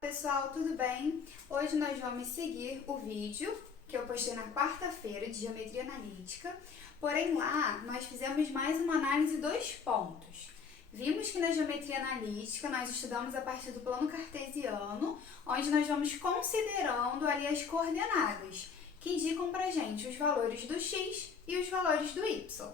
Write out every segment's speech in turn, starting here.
Pessoal, tudo bem? Hoje nós vamos seguir o vídeo que eu postei na quarta-feira de Geometria Analítica, porém lá nós fizemos mais uma análise dos pontos. Vimos que na Geometria Analítica nós estudamos a partir do plano cartesiano, onde nós vamos considerando ali as coordenadas, que indicam pra gente os valores do x e os valores do y.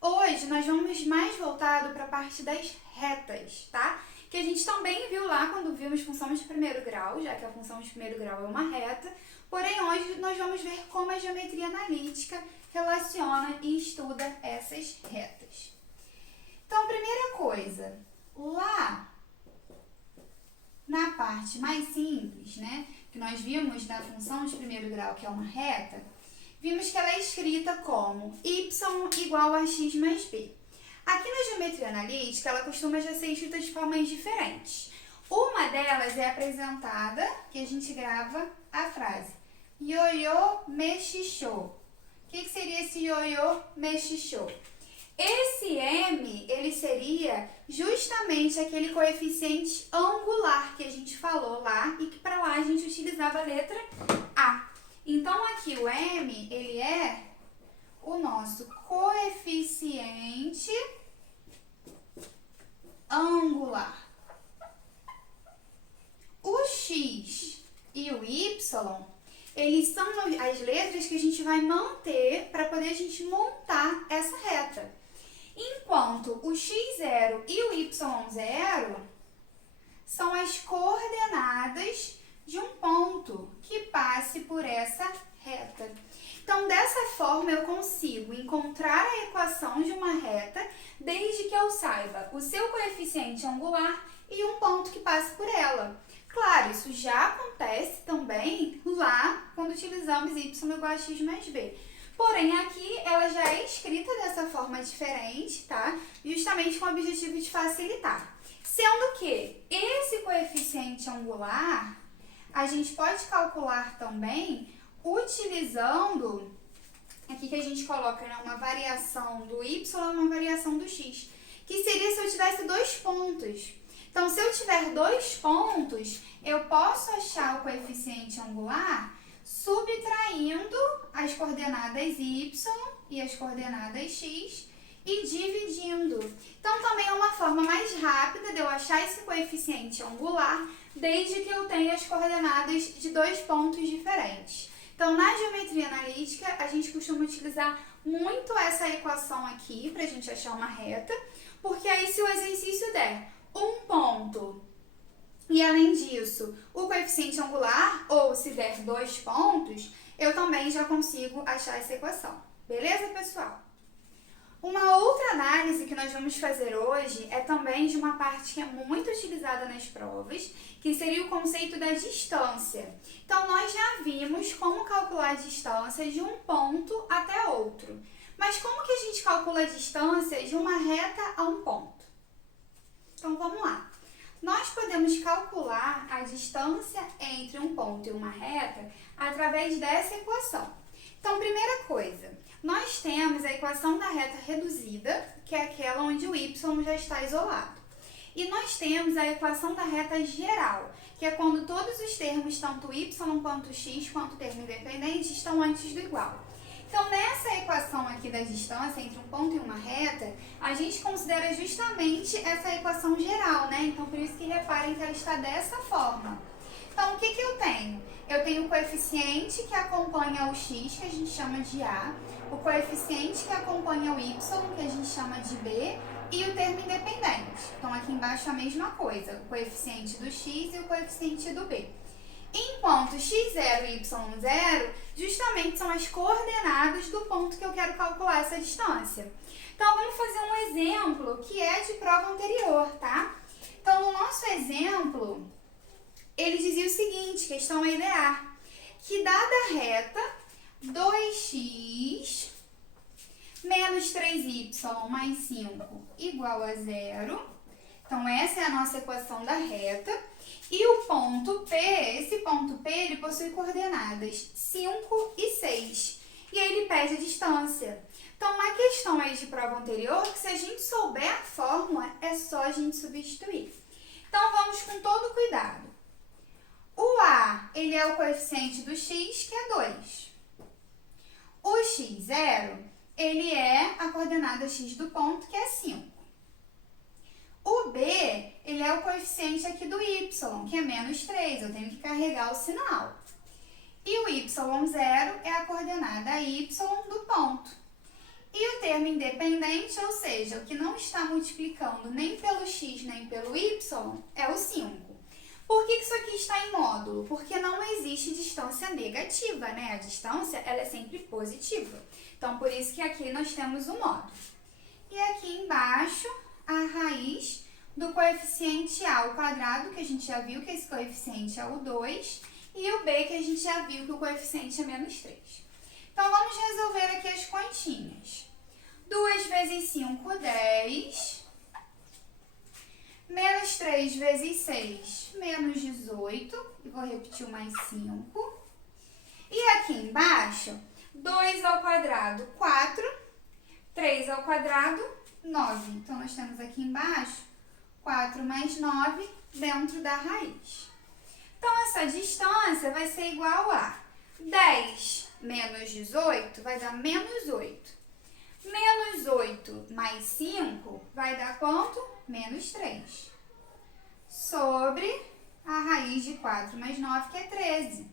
Hoje nós vamos mais voltado para a parte das retas, tá? Que a gente também viu lá quando vimos função de primeiro grau, já que a função de primeiro grau é uma reta, porém hoje nós vamos ver como a geometria analítica relaciona e estuda essas retas. Então, primeira coisa, lá na parte mais simples, né, que nós vimos da função de primeiro grau, que é uma reta, vimos que ela é escrita como y igual a x mais b. Aqui na geometria analítica, ela costuma já ser escrita de formas diferentes. Uma delas é apresentada, que a gente grava a frase ioiô mexichô. O que seria esse ioiô mexichô? Esse m, ele seria justamente aquele coeficiente angular que a gente falou lá e que para lá a gente utilizava a letra A. Então, aqui o m, ele é o nosso coeficiente angular. O x e o y, eles são as letras que a gente vai manter para poder a gente montar essa reta. Enquanto o x0 e o y0 são as coordenadas de um ponto que passe por essa reta. Então, dessa forma, eu consigo encontrar a equação de uma reta desde que eu saiba o seu coeficiente angular e um ponto que passe por ela. Claro, isso já acontece também lá quando utilizamos y igual a x mais b. Porém, aqui ela já é escrita dessa forma diferente, tá? Justamente com o objetivo de facilitar. Sendo que esse coeficiente angular, a gente pode calcular também utilizando, aqui que a gente coloca, né, uma variação do y e uma variação do x, que seria se eu tivesse dois pontos. Então, se eu tiver dois pontos, eu posso achar o coeficiente angular subtraindo as coordenadas y e as coordenadas x e dividindo. Então, também é uma forma mais rápida de eu achar esse coeficiente angular, desde que eu tenha as coordenadas de dois pontos diferentes. Então, na geometria analítica, a gente costuma utilizar muito essa equação aqui para a gente achar uma reta, porque aí se o exercício der um ponto e, além disso, o coeficiente angular, ou se der dois pontos, eu também já consigo achar essa equação. Beleza, pessoal? Uma outra análise que nós vamos fazer hoje é também de uma parte que é muito utilizada nas provas, que seria o conceito da distância. Então, nós já vimos como calcular a distância de um ponto até outro. Mas como que a gente calcula a distância de uma reta a um ponto? Então, vamos lá. Nós podemos calcular a distância entre um ponto e uma reta através dessa equação. Então, primeira coisa, nós temos a equação da reta reduzida, que é aquela onde o y já está isolado. E nós temos a equação da reta geral, que é quando todos os termos, tanto y quanto x, quanto termo independente, estão antes do igual. Então, nessa equação aqui da distância entre um ponto e uma reta, a gente considera justamente essa equação geral, né? Então, por isso que reparem que ela está dessa forma. Então, o que eu tenho? Eu tenho o coeficiente que acompanha o x, que a gente chama de A, o coeficiente que acompanha o y, que a gente chama de B, e o termo independente. Então, aqui embaixo a mesma coisa, o coeficiente do x e o coeficiente do B. Enquanto x0 e y0 justamente são as coordenadas do ponto que eu quero calcular essa distância. Então, vamos fazer um exemplo que é de prova anterior, tá? Então, no nosso exemplo, ele dizia o seguinte, questão EDA, que dada a reta 2x menos 3y mais 5 igual a 0, então essa é a nossa equação da reta, e o ponto P, esse ponto P, ele possui coordenadas 5 e 6, e aí ele pede a distância. Então, uma questão aí de prova anterior, que se a gente souber a fórmula, é só a gente substituir. Então, vamos com todo cuidado. O A, ele é o coeficiente do x, que é 2. O x0, ele é a coordenada x do ponto, que é 5. O B, ele é o coeficiente aqui do y, que é menos 3. Eu tenho que carregar o sinal. E o y0 é a coordenada y do ponto. E o termo independente, ou seja, o que não está multiplicando nem pelo x nem pelo y, é o 5. Por que isso aqui está em módulo? Porque não existe distância negativa, né? A distância, ela é sempre positiva. Então, por isso que aqui nós temos o módulo. E aqui embaixo, a raiz do coeficiente a ao quadrado, que a gente já viu que esse coeficiente é o 2, e o b, que a gente já viu que o coeficiente é menos 3. Então, vamos resolver aqui as continhas. 2 vezes 5, 10. Menos 3 vezes 6, menos 18. E vou repetir o mais 5. E aqui embaixo, 2 ao quadrado, 4. 3 ao quadrado, 9. Então, nós temos aqui embaixo 4 mais 9 dentro da raiz. Então, essa distância vai ser igual a 10 menos 18 vai dar menos 8. Menos 8 mais 5 vai dar quanto? Menos 3. Sobre a raiz de 4 mais 9, que é 13.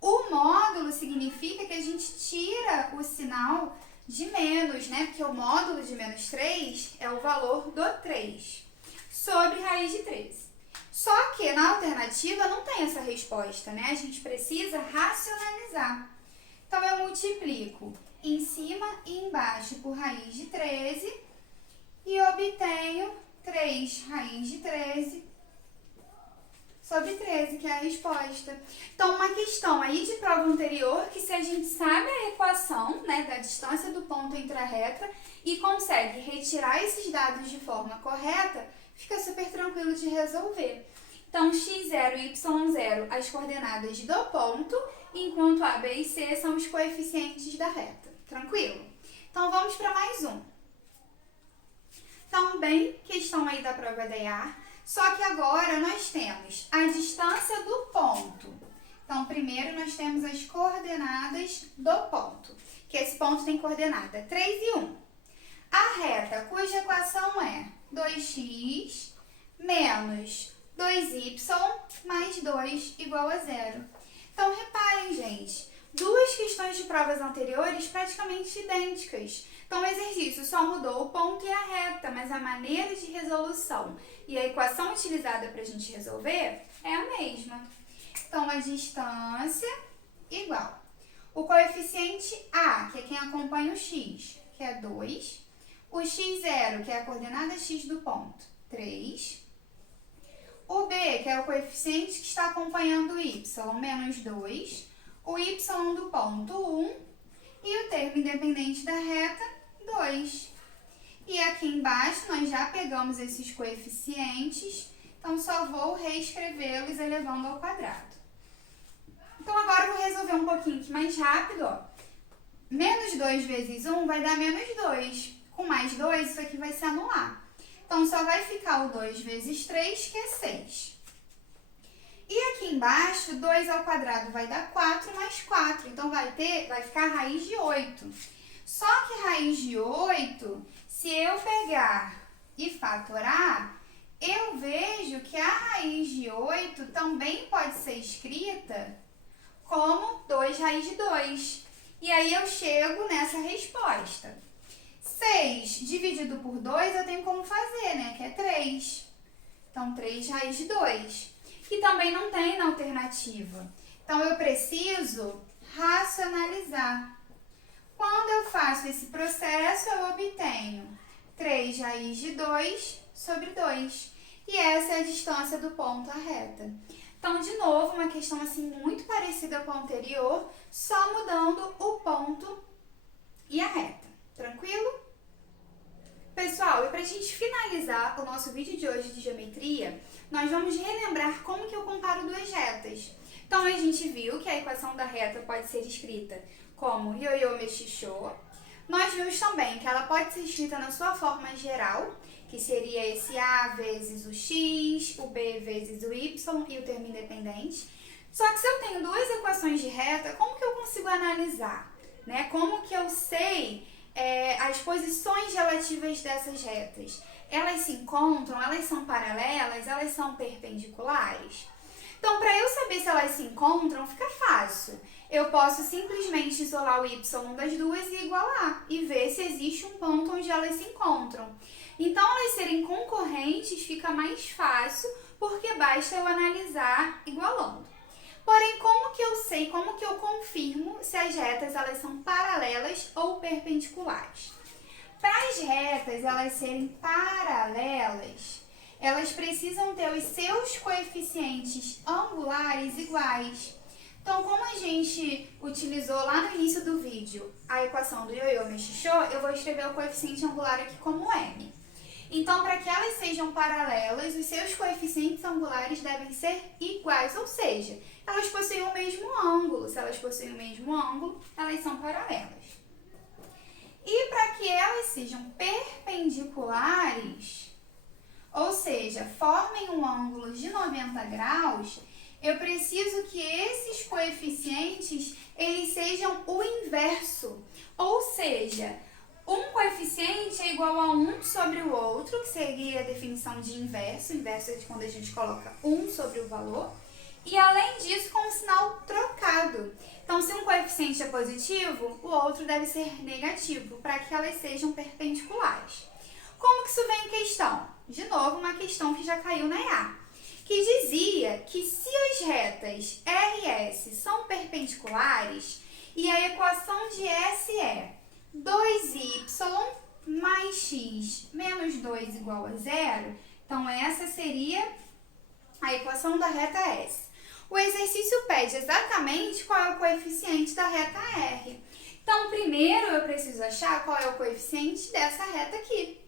O módulo significa que a gente tira o sinal de menos, né? Porque o módulo de menos 3 é o valor do 3 sobre raiz de 13. Só que na alternativa não tem essa resposta, né? A gente precisa racionalizar. Então, eu multiplico em cima e embaixo por raiz de 13 e obtenho 3 raiz de 13 sobre 13, que é a resposta. Então, uma questão aí de prova anterior, que se a gente sabe a equação, né, da distância do ponto entre a reta e consegue retirar esses dados de forma correta, fica super tranquilo de resolver. Então, x0 e y0, as coordenadas do ponto, enquanto a, b e c são os coeficientes da reta. Tranquilo? Então, vamos para mais um. Também questão aí da prova da EAR, só que agora nós temos a distância do ponto. Então, primeiro nós temos as coordenadas do ponto, que esse ponto tem coordenada 3 e 1. A reta, cuja equação é 2x menos 2y mais 2 igual a 0. Então, reparem, gente, duas questões de provas anteriores praticamente idênticas. Então, o exercício só mudou o ponto e a reta, mas a maneira de resolução e a equação utilizada para a gente resolver é a mesma. Então, a distância igual. O coeficiente A, que é quem acompanha o x, que é 2. O x0, que é a coordenada x do ponto, 3. O b, que é o coeficiente que está acompanhando o y, menos 2. O y do ponto, 1. E o termo independente da reta, 2. E aqui embaixo nós já pegamos esses coeficientes, então só vou reescrevê-los elevando ao quadrado. Então agora eu vou resolver um pouquinho aqui mais rápido, ó. Menos 2 vezes 1 vai dar menos 2. Com mais 2, isso aqui vai se anular. Então, só vai ficar o 2 vezes 3, que é 6. E aqui embaixo, 2 ao quadrado vai dar 4 mais 4. Então, vai ficar a raiz de 8. Só que raiz de 8, se eu pegar e fatorar, eu vejo que a raiz de 8 também pode ser escrita como 2 raiz de 2. E aí, eu chego nessa resposta. 6 dividido por 2 eu tenho como fazer, né? Que é 3. Então, 3 raiz de 2. Que também não tem na alternativa. Então, eu preciso racionalizar. Quando eu faço esse processo, eu obtenho 3 raiz de 2 sobre 2. E essa é a distância do ponto à reta. Então, de novo, uma questão assim muito parecida com a anterior, só mudando o ponto e a reta. Tranquilo? Pessoal, e para a gente finalizar o nosso vídeo de hoje de geometria, nós vamos relembrar como que eu comparo duas retas. Então, a gente viu que a equação da reta pode ser escrita como ioiô mexichô. Nós vimos também que ela pode ser escrita na sua forma geral, que seria esse A vezes o X, o B vezes o Y e o termo independente. Só que se eu tenho duas equações de reta, como que eu consigo analisar? Né? Como que eu sei as posições relativas dessas retas? Elas se encontram? Elas são paralelas? Elas são perpendiculares? Então, para eu saber se elas se encontram, fica fácil. Eu posso simplesmente isolar o y das duas e igualar, e ver se existe um ponto onde elas se encontram. Então, elas serem concorrentes fica mais fácil, porque basta eu analisar igualando. Porém, como que eu sei, como que eu confirmo se as retas elas são paralelas ou perpendiculares? Para as retas elas serem paralelas, elas precisam ter os seus coeficientes angulares iguais. Então, como a gente utilizou lá no início do vídeo a equação do ioiô mexichô, eu vou escrever o coeficiente angular aqui como m. Então, para que elas sejam paralelas, os seus coeficientes angulares devem ser iguais, ou seja, elas possuem o mesmo ângulo. Se elas possuem o mesmo ângulo, elas são paralelas. E para que elas sejam perpendiculares, ou seja, formem um ângulo de 90 graus, eu preciso que esses coeficientes eles sejam o inverso. Ou seja, um coeficiente é igual a 1 sobre o outro, que seria a definição de inverso. Inverso é quando a gente coloca 1 sobre o valor. E além disso, com um sinal trocado. Então, se um coeficiente é positivo, o outro deve ser negativo, para que elas sejam perpendiculares. Como que isso vem em questão? De novo, uma questão que já caiu na EA, que dizia que se as retas R e S são perpendiculares e a equação de S é 2y mais x menos 2 igual a zero, então essa seria a equação da reta S. O exercício pede exatamente qual é o coeficiente da reta R. Então, primeiro eu preciso achar qual é o coeficiente dessa reta aqui.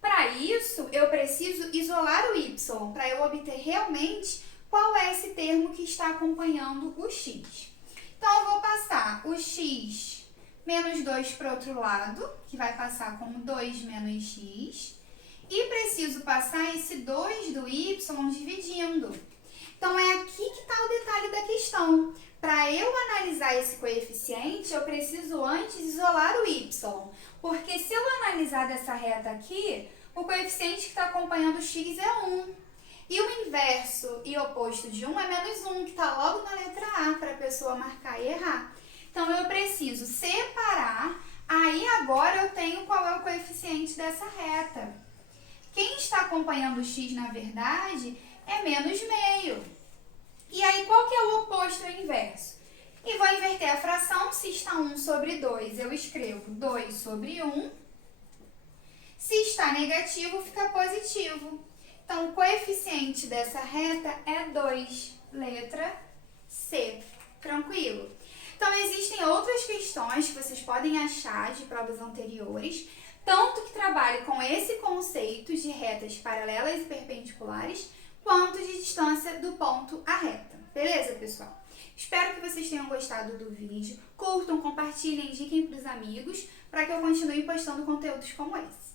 Para isso, eu preciso isolar o y, para eu obter realmente qual é esse termo que está acompanhando o x. Então, eu vou passar o x menos 2 para o outro lado, que vai passar como 2 menos x. E preciso passar esse 2 do y dividindo. Então, é aqui que está o detalhe da questão. Para eu analisar esse coeficiente, eu preciso antes isolar o y. Porque se eu analisar dessa reta aqui, o coeficiente que está acompanhando o x é 1. E o inverso e oposto de 1 é menos 1, que está logo na letra A, para a pessoa marcar e errar. Então, eu preciso separar. Aí, agora, eu tenho qual é o coeficiente dessa reta. Quem está acompanhando o x, na verdade, é menos meio. E aí, qual que é o oposto ao inverso? E vou inverter a fração. Se está 1 sobre 2, eu escrevo 2 sobre 1. Se está negativo, fica positivo. Então, o coeficiente dessa reta é 2, letra C. Tranquilo? Então, existem outras questões que vocês podem achar de provas anteriores, tanto que trabalhe com esse conceito de retas paralelas e perpendiculares, quanto de distância do ponto à reta. Beleza, pessoal? Espero que vocês tenham gostado do vídeo. Curtam, compartilhem, indiquem para os amigos, para que eu continue postando conteúdos como esse.